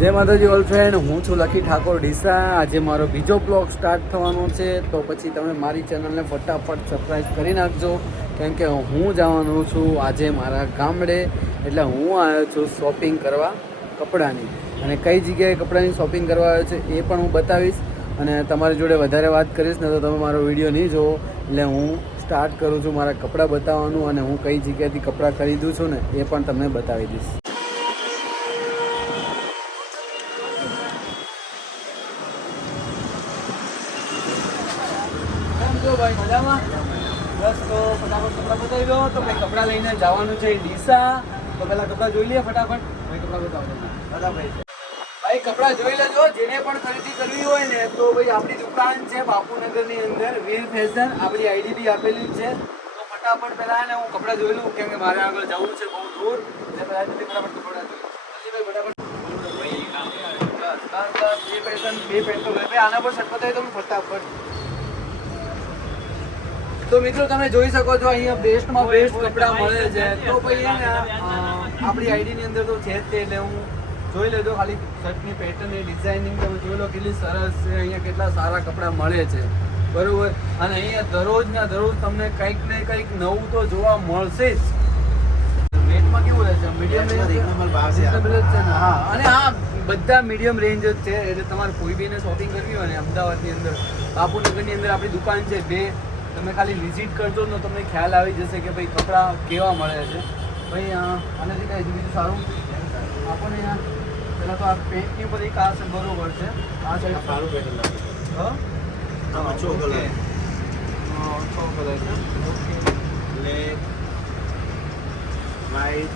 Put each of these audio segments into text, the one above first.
જય માતાજી all friend હું છું લકી ઠાકોર ડીસા. આજે મારો બીજો બ્લોગ સ્ટાર્ટ થવાનો છે. તો પછી તમે મારી ચેનલને ફટાફટ સબસ્ક્રાઈબ કરી નાખજો. કેમ કે હું જવાનો છું આજે મારા ગામડે. એટલે હું આવ્યો છું શોપિંગ કરવા કપડાની. અને કઈ જગ્યાએ કપડાની શોપિંગ કરવા આવ્યો છે એ પણ હું બતાવીશ. અને તમારી જોડે વધારે વાત કરીશ ને તો તમે મારો વીડિયો નહીં જુઓ. એટલે હું સ્ટાર્ટ કરું છું મારા કપડાં બતાવવાનું અને હું કઈ જગ્યાએથી કપડાં ખરીદું છું ને એ પણ તમને બતાવી દઈશ. ભાઈ, મજામાં? બસ તો ફટાફટ કપડાં બતાવી દો. તો ભાઈ, કપડાં લઈને જવાનું છે ડીસા. તો પહેલાં કપડાં જોઈ લઈએ ફટાફટ. ભાઈ, કપડાં બતાવો ભાઈ કપડાં જોઈ લેજો. જેને પણ ખરીદી કરવી હોય ને, તો ભાઈ, આપણી દુકાન છે બાપુનગરની અંદર, વીર ફેશન. આપણી આઈડી બી આપેલી છે. તો ફટાફટ પહેલા ને હું કપડાં જોઈ લઉં, કેમ કે મારે આગળ જવું છે બહુ દૂર. એટલે પહેલાં ફટાફટ કપડાં જોઈ ફટાફટ બે પેન્ટ તો આના પર શર્ટ બતાવી ને ફટાફટ. તો મિત્રો તમે જોઈ શકો છો અહીંયા બેસ્ટમાં બેસ્ટ કપડાં મળે છે. તો પછી ને, આપણી આઈડી ની અંદર તો છે જ તે એટલે હું જોઈ લેજો ખાલી શર્ટની પેટર્ન એ ડિઝાઇનિંગ તમે જોઈ લો કેટલી સરસ છે અહીંયા કેટલા સારા કપડાં મળે છે. બરોબર? અને અહીંયા દરરોજ ના દરરોજ તમને કંઈક ને કંઈક નવું તો જોવા મળશે જ. રેટમાં કેવું રહેશે મીડિયમ રેન્જ છે. છે ને? હા. અને હા બધા મીડિયમ રેન્જ જ છે. એટલે તમારે કોઈ બીને શોપિંગ કરવી હોય ને અમદાવાદની અંદર બાપુનગરની અંદર આપણી દુકાન છે બે. તમે ખાલી વિઝિટ કરજો ને તમને ખ્યાલ આવી જશે કે ભાઈ કપડાં કેવા મળે છે. ભાઈ આનાથી કાંઈ બીજું સારું? આપણને પહેલાં તો આ પેન્ટની ઉપર એક આ છે બરોબર છે. આ સાઈડ સારું પેટર્ન લાગે હા? છો કલર અ, છ કલર છે. ઓકે બ્લેક વ્હાઈટ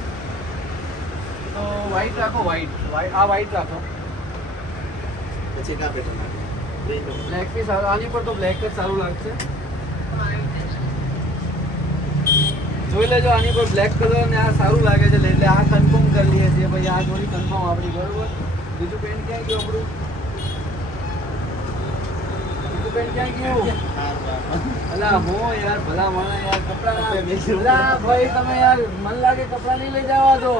તો વ્હાઈટ રાખો વ્હાઈટ આ વ્હાઈટ રાખો. પછી કા પેટર્ન લાગે બ્લેક બી સારું આની પર તો બ્લેક જ સારું લાગશે. જોઈ લેજો આની પર બ્લેક કલર ને આ સારું લાગે છે એટલે આ કન્ફર્મ કરી લઈએ છીએ. ભાઈ આ જોડી કન્ફર્મ આપણી બરોબર? બીજું પેન્ટ ક્યાં ગયું આપણું? બીજું પેન્ટ ક્યાં ગયું? અલા હો યાર ભલા માણા યાર કપડા અલા ભાઈ તમે યાર મન લાગે કપડા નહીં લઈ જવા દો.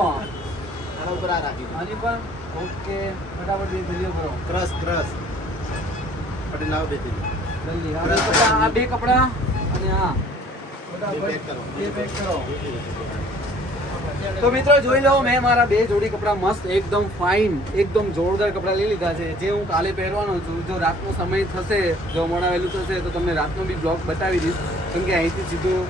આના પર? ઓકે ફટાફટ બે વીડિયો કરો. Crush crush. પટેલ લાવો બે આ બે કપડા અને આ. તો મિત્રો જોઈ લો, મેં મારા બે જોડી કપડા મસ્ત, એકદમ ફાઇન એકદમ જોરદાર કપડા લઈ લીધા છે. જે હું કાલે પહેરવાનો છું, જો રાતનો સમય થશે, જો મોડાવેલું થશે, તો તમને રાતનો બી બ્લોગ બતાવી દઈશ. કેમ કે અહીંથી સીધું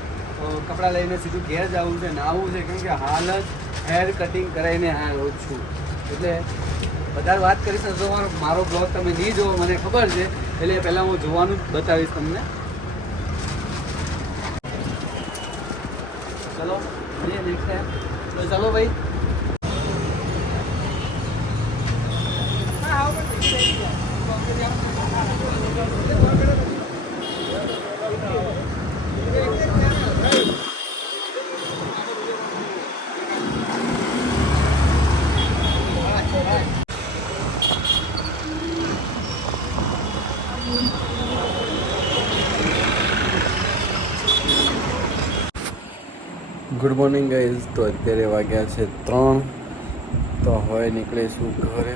કપડાં લઈને સીધું ઘેર જવું છે નાવું છે, કેમ કે હાલ જ હેર કટિંગ કરાવીને આવ્યો છું. એટલે વધારે વાત કરીશ તો મારો બ્લોગ તમે નહીં જોવો મને ખબર છે. એટલે પહેલાં હું જોવાનું જ બતાવીશ તમને. ચલો ચલો ભાઈ ગુડ મોર્નિંગ ગાઈઝ તો અત્યારે વાગ્યા છે ત્રણ. તો હવે નીકળીશું ઘરે.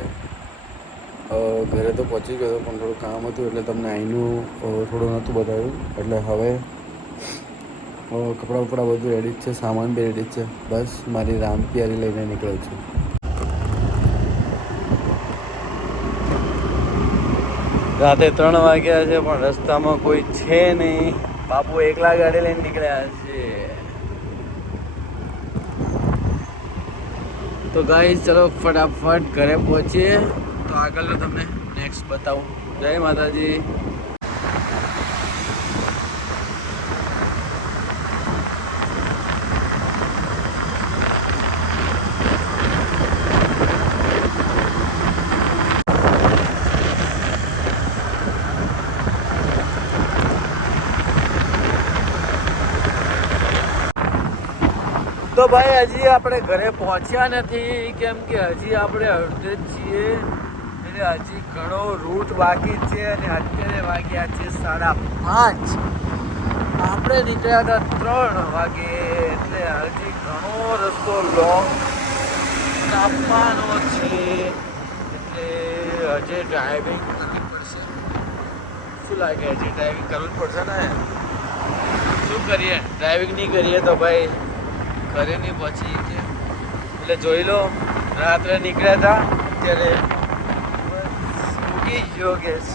ઘરે તો પહોંચી ગયો પણ થોડું કામ હતું એટલે તમને અહીંનું થોડું નહોતું બતાવ્યું. એટલે હવે કપડાં બપડા બધું રેડી છે, સામાન બી રેડી છે. બસ, મારી રામ પ્યારી લઈને નીકળ્યો છું. રાતે ત્રણ વાગ્યા છે, પણ રસ્તામાં કોઈ છે નહીં. બાપુ એકલા ગાડી લઈને નીકળ્યા છે. તો ગાઈ ચલો ફટાફટ ઘરે પહોંચીએ. તો આગળ તમને નેક્સ્ટ બતાવું. જય માતાજી તો ભાઈ, હજી આપણે ઘરે પહોંચ્યા નથી. કેમ કે હજી આપણે અડધે છીએ એટલે હજી ઘણો રૂટ બાકી છે અને અત્યારે વાગ્યા છે સાડા પાંચ. આપણે નીકળ્યા હતા ત્રણ વાગે એટલે હજી ઘણો રસ્તો લોંગ કાપવાનો છે. એટલે હજી ડ્રાઇવિંગ કરવી પડશે. શું લાગે? હજી ડ્રાઇવિંગ કરવું પડશે ને? શું કરીએ? ડ્રાઇવિંગ નહીં કરીએ તો ભાઈ ઘરે નહીં કે એટલે જોઈ લો, રાત્રે નીકળ્યા હતા અત્યારે સૂકી ગયો ગેસ.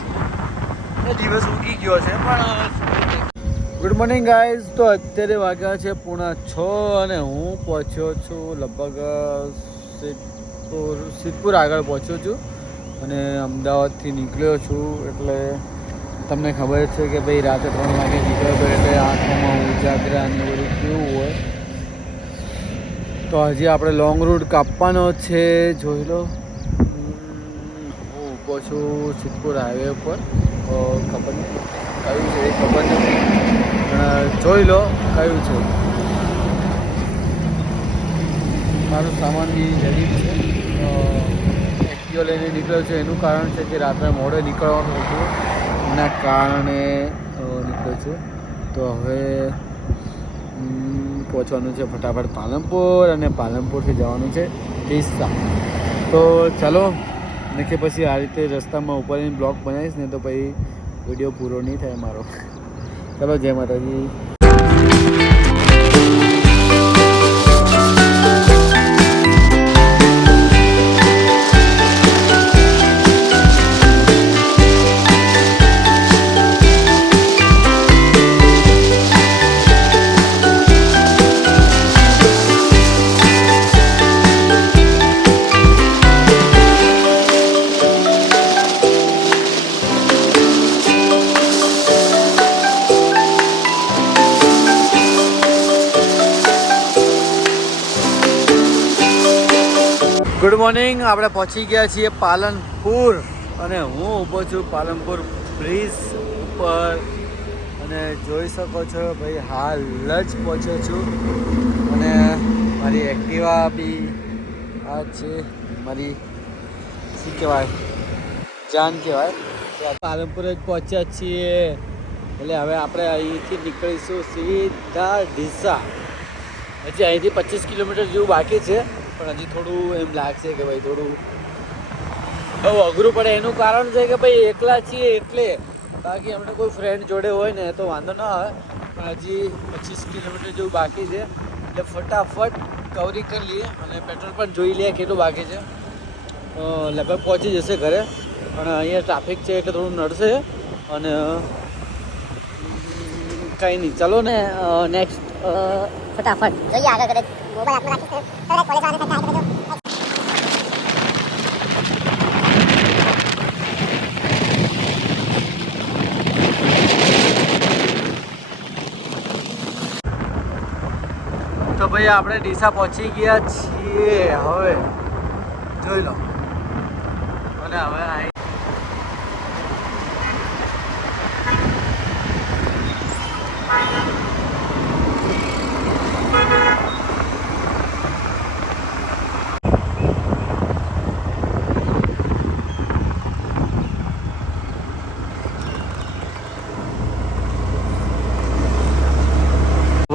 દિવસ ઉગી ગયો છે, પણ ગુડ મોર્નિંગ ગાઈઝ તો અત્યારે વાગ્યા છે પૂણા છ અને હું પહોંચ્યો છું લગભગ સિદ્ધપુર સિદ્ધપુર આગળ પહોંચ્યો છું અને અમદાવાદથી નીકળ્યો છું. એટલે તમને ખબર છે કે ભાઈ રાતે ત્રણ વાગે નીકળ્યો તો એટલે આંખોમાં ઉજાગરા ને બધું કેવું હોય. તો હજી આપણે લોંગ રૂટ કાપવાનો છે, જોઈ લો. હું ઊભો છું સિદ્ધપુર હાઈવે ઉપર. તો ખબર નહીં કયું છે, એ ખબર નથી. પણ જોઈ લો કયું છે. મારો સામાન બી રેડી છે. એક્ટિવો લઈને નીકળ્યો છે. એનું કારણ છે કે રાત્રે મોડે નીકળવાનું હતું. એના કારણે નીકળ્યો છું. તો હવે પહોંચવાનું છે ફટાફટ પાલનપુર અને પાલનપુરથી જવાનું છે ડીસા તો ચાલો, ને કે પછી આ રીતે રસ્તામાં ઉપર બ્લોક બનાવીશ, ને તો પછી વીડિયો પૂરો નહીં થાય મારો. ચાલો, જય માતાજી. ગુડ મોર્નિંગ આપણે પહોંચી ગયા છીએ પાલનપુર અને હું ઊભો છું પાલનપુર બ્રિજ ઉપર. અને જોઈ શકો છો ભાઈ, હાલ જ પહોંચ્યો છું. અને મારી એક્ટિવા બી આ છે. મારી શું કહેવાય? જાન કહેવાય. પાલનપુર જ પહોંચ્યા છીએ. એટલે હવે આપણે અહીંથી નીકળીશું સીધા ડીસા. હજી અહીંથી પચીસ કિલોમીટર જેવું બાકી છે. પણ હજી થોડું એમ લાગશે કે ભાઈ થોડું બહુ અઘરું પડે. એનું કારણ છે કે ભાઈ એકલા છીએ એટલે. બાકી અમને કોઈ ફ્રેન્ડ જોડે હોય ને તો વાંધો ના આવે. પણ હજી પચીસ કિલોમીટર જેવું બાકી છે. એટલે ફટાફટ કવરી કરી લઈએ અને પેટ્રોલ પણ જોઈ લઈએ કેટલું બાકી છે. લગભગ પહોંચી જશે ઘરે. પણ અહીંયા ટ્રાફિક છે એટલે થોડું નડશે. અને કંઈ નહીં. ચલો ને નેક્સ્ટ ફટાફટ. જોઈએ આગળ કદાચ મોબાઈલ હાથમાં રાખીશ કોલેજ બધું તો ભાઈ આપણે ડીસા પહોંચી ગયા છીએ. હવે જોઈ લો. અને હવે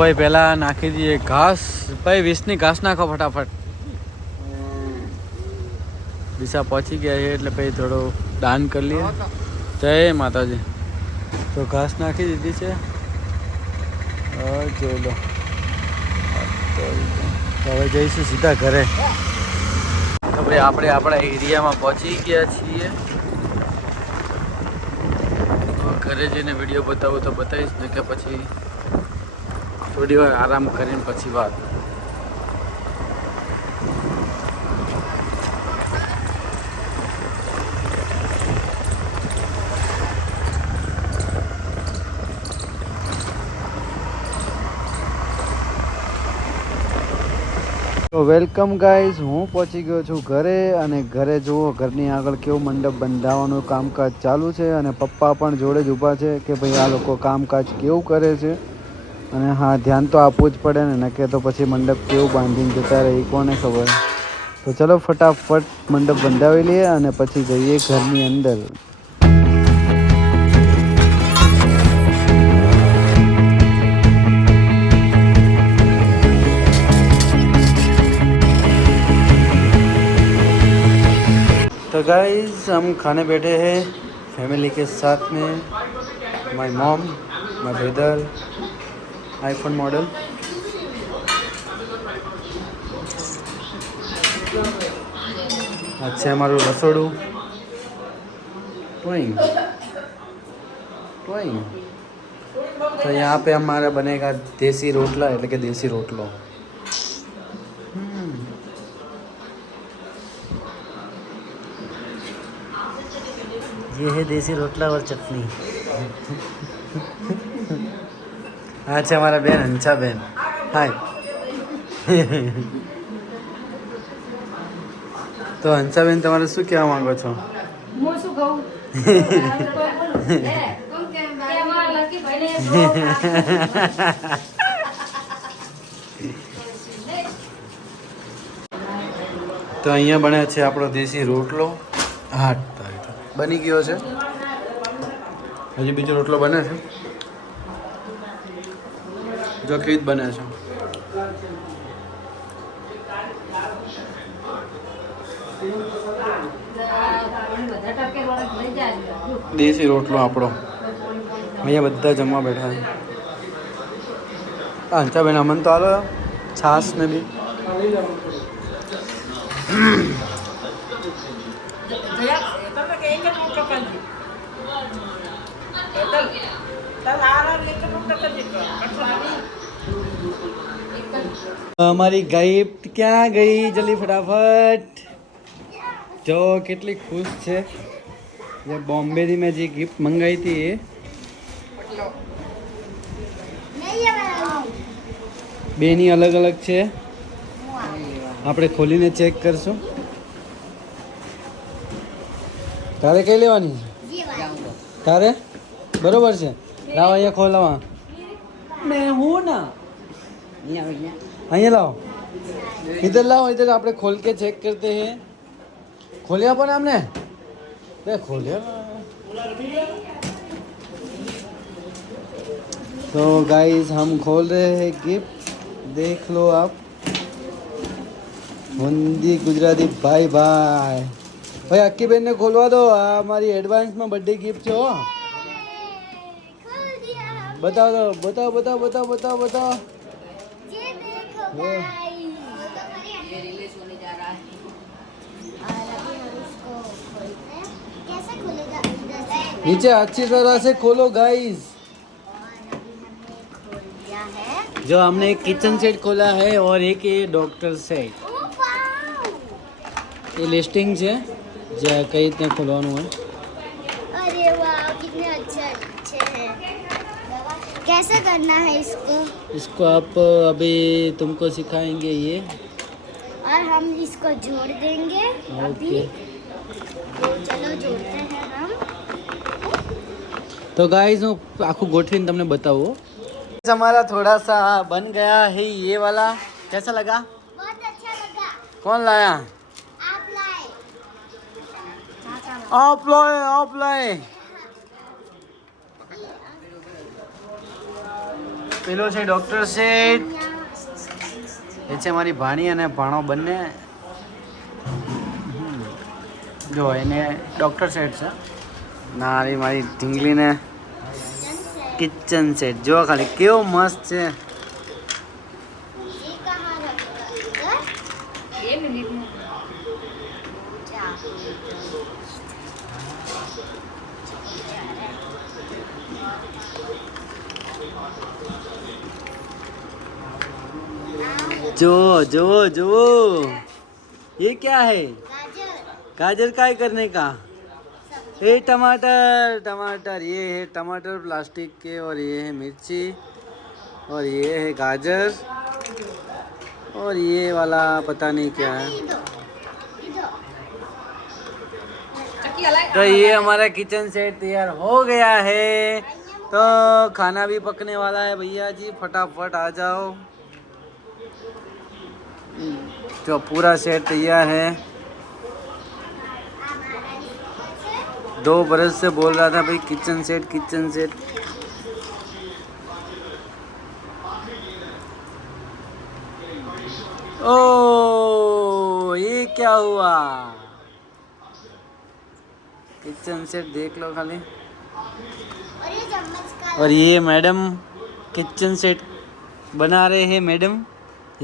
ભાઈ, પહેલાં નાખી દઈએ ઘાસ. ભાઈ, વીસની ઘાસ નાખો ફટાફટ. દિશા પહોંચી ગયા છે, એટલે પછી થોડો દાન કરી લઈએ. જય માતાજી. તો ઘાસ નાખી દીધી છે. હવે જઈશું સીધા ઘરે. તો ભાઈ, આપણે આપણા એરિયામાં પહોંચી ગયા છીએ. ઘરે જઈને વીડિયો બતાવું તો બતાવીશ ને કે પછી થોડી વાર આરામ કરીને પછી વાત. તો વેલકમ ગાઈઝ, હું પહોંચી ગયો છું ઘરે અને ઘરે જુઓ, ઘરની આગળ કેવું મંડપ બંધાવવાનું કામકાજ ચાલુ છે અને પપ્પા પણ જોડે જ ઊભા છે કે ભાઈ આ લોકો કામકાજ કેવું કરે છે. અને હા ધ્યાન તો આપવું જ પડે ને નકે તો પછી મંડપ કેવું બાંધીને જતા રહે એ કોને ખબર તો ચલો ફટાફટ મંડપ બંધાવી લઈએ અને પછી જઈએ ઘરની અંદર तो गाइस हम खाने बैठे हैं फैमिली के साथ में my mom my brother iPhone model अच्छे છે रसोड़ू। રસોડું ટોઈંગ तो यहाँ पे हमारा बनेगा देसी रोटला એટલે के देसी रोटलो। हम्म। ये है देसी रोटला और चटनी। આ છે અમારા બેન હંસાબેન હાય તો હંસાબેન તમારે શું કહેવા માંગો છો? હું શું કહું. તો અહીંયા બને છે આપણો દેશી રોટલો. હાથ તારી બની ગયો છે? હજી બીજો રોટલો બને છે? જો રીત બને છે. દેશી રોટલો આપણો. અહીંયા બધા જમવા બેઠા છે. આ હંસાબેન અમન તો હાલો છાસ ને બી. અમારી ગાઈફ્ટ ક્યાં ગઈ જલ્દી ફટાફટ? જો કેટલી ખુશ છે. જે બોમ્બેથી મેં જે ગિફ્ટ મંગાવી હતી એ. બેની અલગ અલગ છે. આપણે ખોલીને ચેક કરશું. તારે કઈ લેવાની તારે? બરોબર છે. લાવ અહીંયા ખોલાવા. મેં હું ના? અહીંયા લાવો इधर लाओ इधर આપણે खोल के चेक करते हैं खोलिया पर हमने बे खोलिया तो गाइस हम खोल रहे हैं गिफ्ट देख लो आप हिंदी गुजराती भाई भाई भाई अक्की बहन ने खोलवा दो आ हमारी एडवांस में बर्थडे गिफ्ट है हो बताओ दो बताओ बताओ बताओ बताओ बताओ ये कैसे खुलेगा इधर से नीचे अच्छी तरह से खोलो गाइस खोल दिया है जो हमने एक किचन सेट खोला है और एक ये डॉक्टर सेट ओ वाओ એ લિસ્ટિંગ છે જે કઈ રીતના ખોલવાનું હોય कैसे करना है इसको? इसको आप अभी तुमको सिखाएँगे ये। और हम इसको जोड़ देंगे अभी। तो चलो जोड़ते हैं हम। तो गाइस आपको गोठवीन तुमने बताओ। हमारा थोड़ा सा बन गया है ये वाला। कैसा लगा? बहुत अच्छा लगा। कौन लाया? आप लाए। आप लाए आप लाए। પેલો છે ડૉક્ટર શેઠ. એ છે મારી ભાણી અને ભાણો બંને. જો, એને ડૉક્ટર સેટ છે. ના મારી ઢીંગલીને કિચન સેટ જો ખાલી કેવો મસ્ત છે. जो जो जो। ये क्या है? गाजर का है करने का। ये टमाटर टमाटर। ये है टमाटर प्लास्टिक के और ये है मिर्ची और ये है गाजर और ये वाला पता नहीं क्या है। तो ये हमारा किचन सेट तैयार हो गया है। तो खाना भी पकने वाला है भैया जी। फटाफट आ जाओ। जो पूरा सेट तैयार है। दो बरस से बोल रहा था भाई, किचन सेट किचन सेट। ओ, ये क्या हुआ? किचन सेट देख लो खाली। और ये मैडम किचन सेट बना रहे हैं मैडम।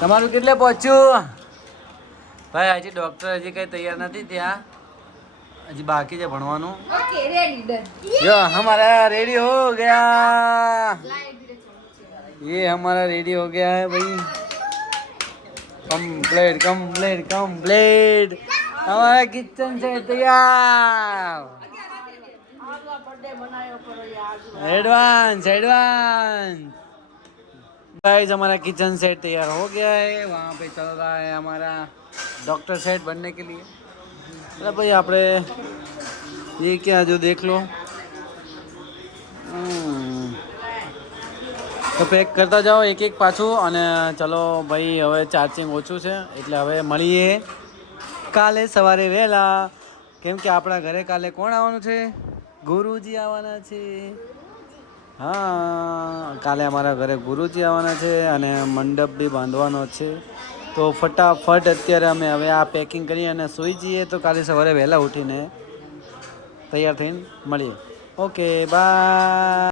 તમારું કેટલે પહોંચ્યું ભાઈ હજી ડોક્ટર હજી કઈ તૈયાર નથી થયા હજી બાકી છે ભણવાનું ઓકે રેડી ડન જો हमारा रेडी हो गया ये हमारा रेडी हो गया है भाई कंप्लीट कंप्लीट कंप्लीट हमारा किचन से तैयार एडवांस एडवांस गाइस हमारा किचन सेट तैयार हो गया है वहाँ पे चल रहा है हमारा डॉक्टर सेट बनने के लिए चलो भाई આપણે ये क्या जो देख लो હમ. તો પેક કરતા જાઓ એક એક પાછું અને ચલો ભાઈ હવે ચાર્જિંગ ઓછું છે એટલે હવે મળીએ કાલે સવારે વહેલા કેમ કે આપણા ઘરે કાલે કોણ આવવાનું છે ગુરુજી આવવાના છે હા, કાલે અમારા ઘરે ગુરુજી આવવાના છે અને મંડપ બી બાંધવાનો છે. તો ફટાફટ અત્યારે અમે હવે આ પેકિંગ કરી અને સૂઈ જઈએ તો કાલે સવારે વહેલા ઉઠીને તૈયાર થઈને મળીએ. Okay bye